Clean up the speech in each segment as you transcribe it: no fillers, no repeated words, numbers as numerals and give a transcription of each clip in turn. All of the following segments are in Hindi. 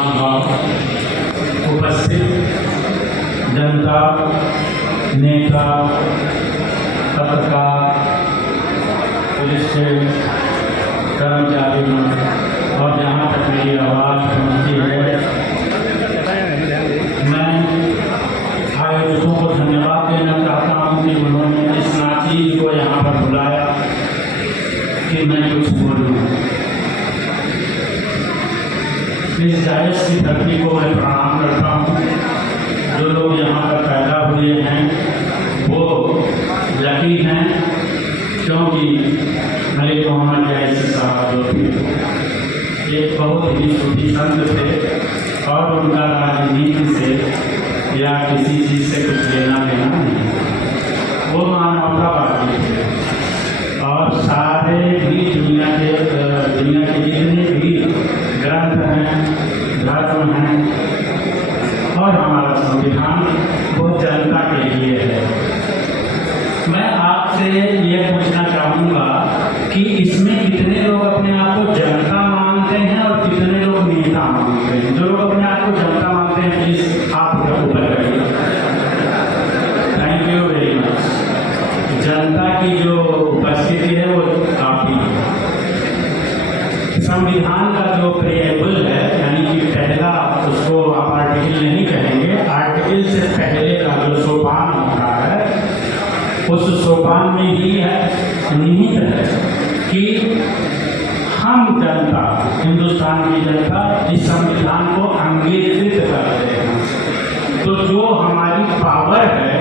महानुभाव, उपस्थित जनता, नेता, पत्रकार, पुलिस के कर्मचारी और जहाँ तक मेरी आवाज़ पहुँचती है, मैं आयोजकों को धन्यवाद देना चाहता हूँ कि उन्होंने इस नाचीज को यहाँ पर बुलाया कि मैं कुछ बोलूँ। इस जायज़ की धरती को मैं प्रणाम करता हूँ। जो लोग यहाँ पर पैदा हुए हैं वो लकी हैं, क्योंकि मलिक मोहम्मद जैसे साहब जो थे एक बहुत ही सूफी संत थे और उनका राजनीति से या किसी चीज़ से कुछ लेना देना नहीं। वो मानवतावादी थे और सारे भी दुनिया के जितने भी ग्रंथ हैं, धर्म हैं और हमारा संविधान वो जनता के लिए है। मैं आपसे ये पूछना चाहूँगा कि इसमें कितने लोग अपने आप को जनता मानते हैं और कितने लोग नेता मानते हैं? जो लोग अपने आप को जनता मानते हैं प्लीज़ आप ऊपर करिए। Thank you very much. जनता की जो उपस्थिति है वो काफ़ी है। संविधान का जो प्रेएबल है, यानी कि पहला, उसको आप आर्टिकल नहीं कहेंगे, आर्टिकल से पहले का जो सोपान होता है उस सोपान में ही है निहित है कि हम जनता, हिंदुस्तान की जनता इस संविधान को अंगीकृत करते हैं। तो जो हमारी पावर है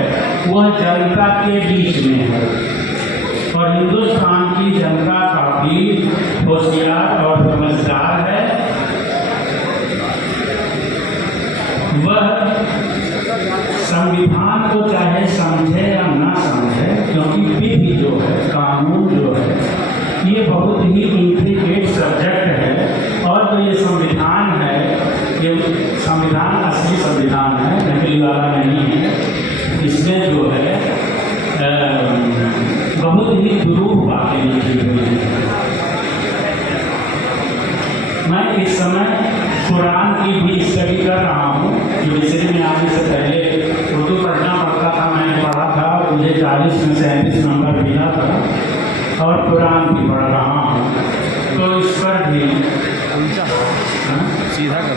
वह जनता के बीच में है और हिंदुस्तान की जनता काफ़ी होशियार और समझदार है। वह संविधान को चाहे समझे या ना समझे, क्योंकि विधि जो है, कानून जो है, ये बहुत ही इंट्रिकेट सब्जेक्ट है। और जो ये संविधान है, ये संविधान असली संविधान है, नकली वाला नहीं है। इसमें जो है बहुत ही दुरूह बातें लिखी हुई हैं। मैं इस समय कुरान की भी स्टडी कर रहा हूँ। जुडिशरी में आने से पहले उर्दू पढ़ना पड़ता था, मैंने पढ़ा था, मुझे 40 में 37 नंबर मिला था और कुरान भी पढ़ रहा हूँ। तो इस पर भी सीधा कर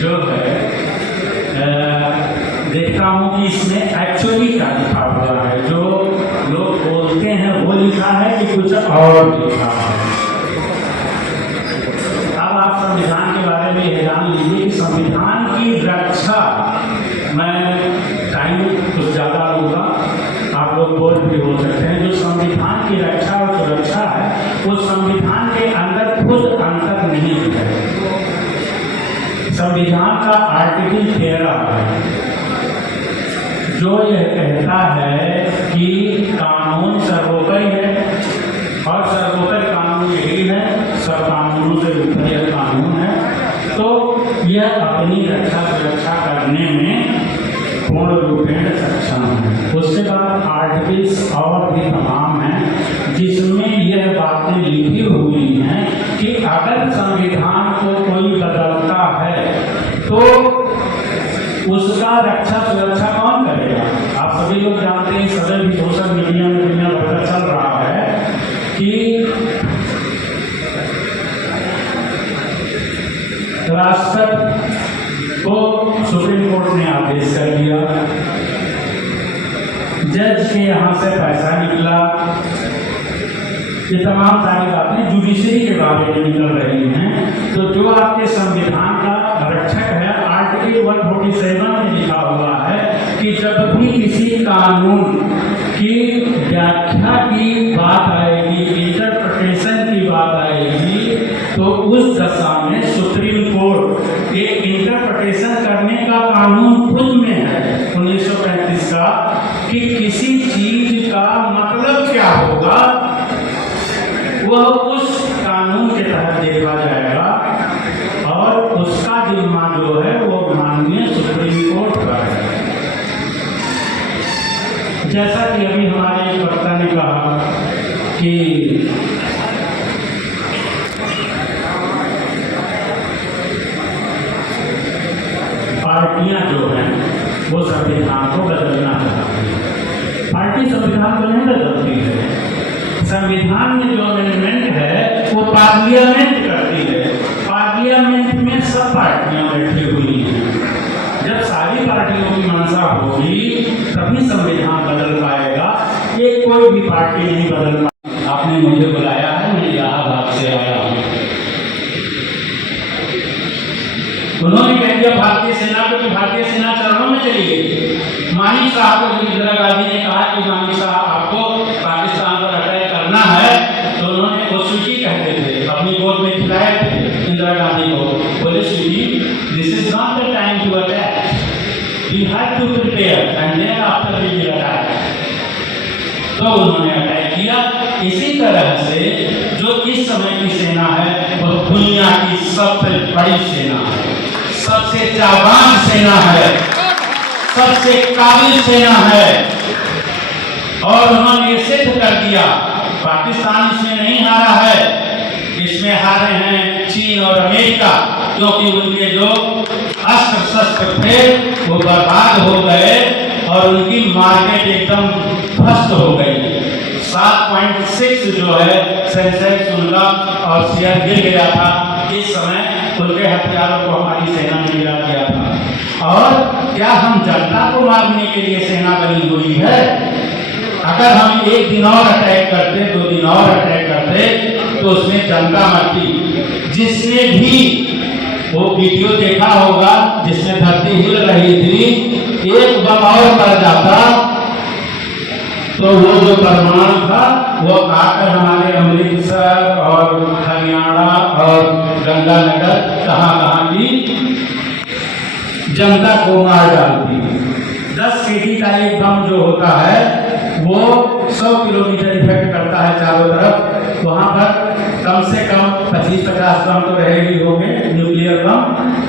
जो है देखता हूँ कि इसमें एक्चुअली क्या लिखा हुआ है। जो लोग बोलते हैं वो लिखा है कि कुछ और लिखा है। अब आप संविधान के बारे में यह जान लीजिए कि संविधान की रक्षा, मैं टाइम कुछ ज़्यादा होगा, आप लोग बोल भी हो सकते हैं। जो संविधान की रक्षा और सुरक्षा है वो संविधान के अंदर खुद अंतर नहीं है। संविधान का आर्टिकल 13 है जो यह कहता है कि कानून सर्वोपरि है और सर्वोपरि कानून यही है, सब कानूनों से ऊपर यह कानून है। तो यह अपनी रक्षा सुरक्षा करने में पूर्ण रूपेण सक्षम है। उसके बाद आर्टिकल्स और भी तमाम हैं जिसमें यह बातें लिखी हुई हैं कि अगर संविधान को कोई बदलता है तो उसका रक्षा सुरक्षा कौन करेगा? आप सभी लोग जानते हैं, सभी भी सोशल मीडिया में दुनिया भर का चल रहा है कि राष्ट्रपति को सुप्रीम कोर्ट ने आदेश कर दिया, जज के यहाँ से पैसा निकला, ये तमाम सारी बातें जुडिशरी के बारे में निकल रही हैं। तो जो आपके संविधान का रक्षक है, आर्टिकल 147 में लिखा हुआ है कि जब भी किसी कानून की व्याख्या की बात आएगी, इंटरप्रिटेशन की बात आएगी, तो उस दशा में सुप्रीम कोर्ट एक इंटरप्रिटेशन करने का कानून खुद में है 1935 का कि किसी चीज का मतलब क्या होगा वह उस कानून के तहत देखा जाएगा और उसका जिम्मा जो है वो माननीय सुप्रीम कोर्ट का है। जैसा कि अभी हमारे एक वक्ता ने कहा कि संविधान को बदलना चाहती है। पार्टी संविधान को नहीं बदलती है। संविधान में जो अमेंडमेंट है वो पार्लियामेंट करती है। पार्लियामेंट में सब पार्टियां बैठी हुई हैं। जब सारी पार्टियों की मंशा होगी तभी संविधान बदल पाएगा। ये कोई भी पार्टी नहीं बदल पाएगी। आपने मुझे बुलाया है, मैं इलाहाबाद से आया हूँ। उन्होंने कह दिया भारतीय सेना को कि भारतीय सेना चरणों में चली गई। मानिक साहब को जब इंदिरा गांधी ने कहा कि मानिक साहब आपको पाकिस्तान पर अटैक करना है, तो उन्होंने वो स्वीटी कहते थे, अपनी गोद में खिलाए थे इंदिरा गांधी को। बोले sweety, this is not the time to attack, we have to prepare and then after we will attack. तो उन्होंने अटैक किया। इसी तरह से जो इस समय की सेना है वो दुनिया की सबसे बड़ी सेना है, सबसे जाबाज सेना है, सबसे काबिल सेना है। और उन्होंने सिद्ध कर दिया पाकिस्तान इसमें नहीं हारा है, इसमें हारे हैं चीन और अमेरिका, क्योंकि उनके जो अस्त्र शस्त्र थे वो बर्बाद हो गए और उनकी मार्केट एकदम ध्वस्त हो गई। 7.6 जो है सेंसेक्स उनका और शेयर गिर गया था। इस समय उनके हथियारों को हमारी सेना ने गिरा दिया था। और क्या हम जनता को मारने के लिए सेना बनी हुई है? अगर हम एक दिन और अटैक करते, 2 दिन और अटैक करते, तो उसमें जनता मरती। जिसने भी वो वीडियो देखा होगा जिसमें धरती हिल रही थी, एक बम और पड़ जाता तो वो जो परमाणु था वो आकर हमारे अमृतसर और हरियाणा और गंगानगर कहाँ की जनता को मार डालती। 10 केजी का एक बम जो होता है वो 100 किलोमीटर इफेक्ट करता है चारों तरफ। वहाँ पर कम से कम 25-50 बम तो रहे ही होंगे, न्यूक्लियर बम,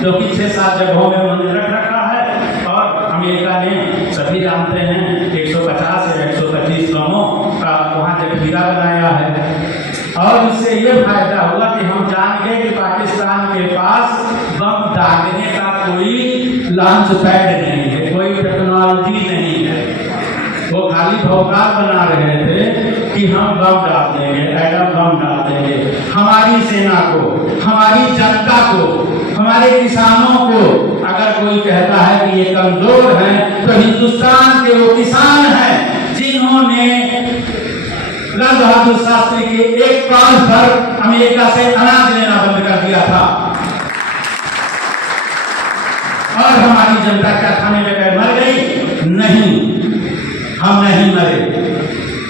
जो कि 6-7 जगहों में उन्होंने रख रखा है। और अमेरिका ने, सभी जानते हैं, 150 या 125 बमों का वहाँ जखीरा बनाया है। और इससे ये फायदा हुआ कि हम जान गए कि पाकिस्तान के पास बम दागने का कोई लॉन्च पैड नहीं है, कोई टेक्नोलॉजी नहीं है। वो खाली भौकाल बना रहे थे कि हम बम डाल देंगे, एटम बम डाल देंगे। हमारी सेना को, हमारी जनता को, हमारे किसानों को अगर कोई कहता है कि ये कमजोर हैं, तो हिंदुस्तान के वो किसान हैं जिन्होंने लाल बहादुर शास्त्री के एक प्राण पर अमेरिका से अनाज लेना बंद कर दिया था। और हमारी जनता क्या खाने में मर गई? नहीं, हम नहीं मरे।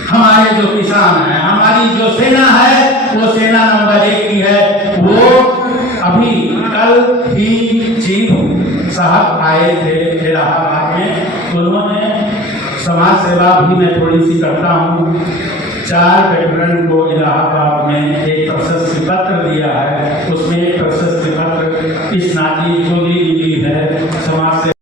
हमारे जो किसान हैं, हमारी जो सेना है, वो सेना नंबर 1 की है। वो अभी कल ही चीफ साहब आए थे इलाहाबाद में। उन्होंने समाज सेवा भी मैं थोड़ी सी करता हूँ। 4 वेटरन को इलाहाबाद में एक प्रशस्ति पत्र दिया है। उसमें एक प्रशस्ति पत्र इस नाती को भी मिली है समाज से।